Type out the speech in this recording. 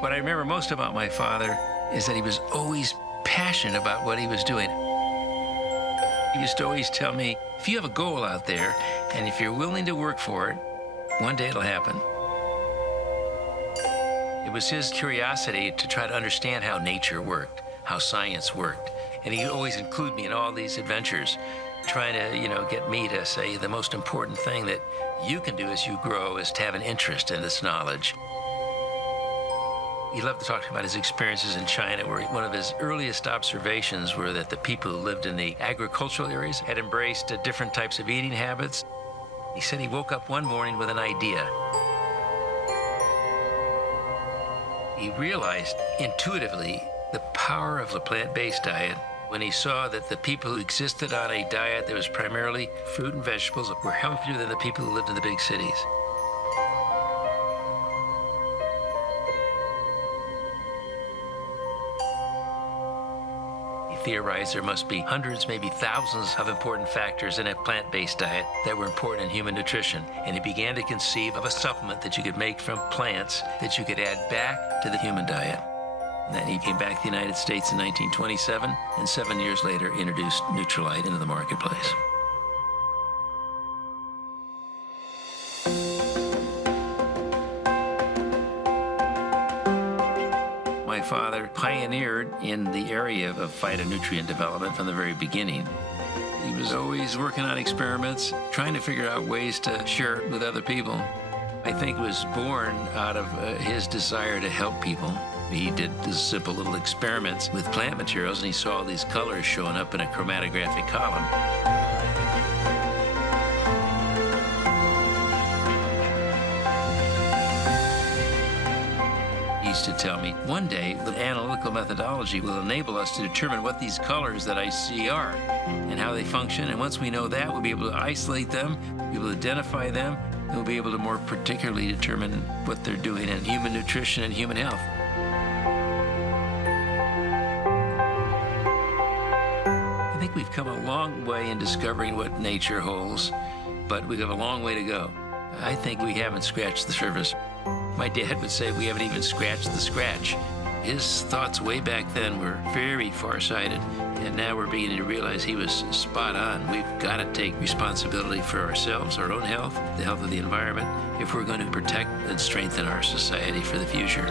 What I remember most about my father is that he was always passionate about what he was doing. He used to always tell me, if you have a goal out there, and if you're willing to work for it, one day it'll happen. It was his curiosity to try to understand how nature worked, how science worked. And he always included me in all these adventures, trying to, get me to say the most important thing that you can do as you grow is to have an interest in this knowledge. He loved to talk about his experiences in China, where one of his earliest observations were that the people who lived in the agricultural areas had embraced different types of eating habits. He said he woke up one morning with an idea. He realized intuitively the power of the plant-based diet when he saw that the people who existed on a diet that was primarily fruit and vegetables were healthier than the people who lived in the big cities. Theorized there must be hundreds, maybe thousands of important factors in a plant-based diet that were important in human nutrition. And he began to conceive of a supplement that you could make from plants that you could add back to the human diet. And then he came back to the United States in 1927, and 7 years later introduced Nutrilite into the marketplace. My father pioneered in the area of phytonutrient development from the very beginning. He was always working on experiments, trying to figure out ways to share it with other people. I think it was born out of his desire to help people. He did these simple little experiments with plant materials, and he saw these colors showing up in a chromatographic column. To tell me, one day the analytical methodology will enable us to determine what these colors that I see are and how they function. And once we know that, we'll be able to isolate them, be able to identify them, and we'll be able to more particularly determine what they're doing in human nutrition and human health. I think we've come a long way in discovering what nature holds, but we have a long way to go. I think we haven't scratched the surface. My dad would say we haven't even scratched the scratch. His thoughts way back then were very far-sighted, and now we're beginning to realize he was spot on. We've got to take responsibility for ourselves, our own health, the health of the environment, if we're going to protect and strengthen our society for the future.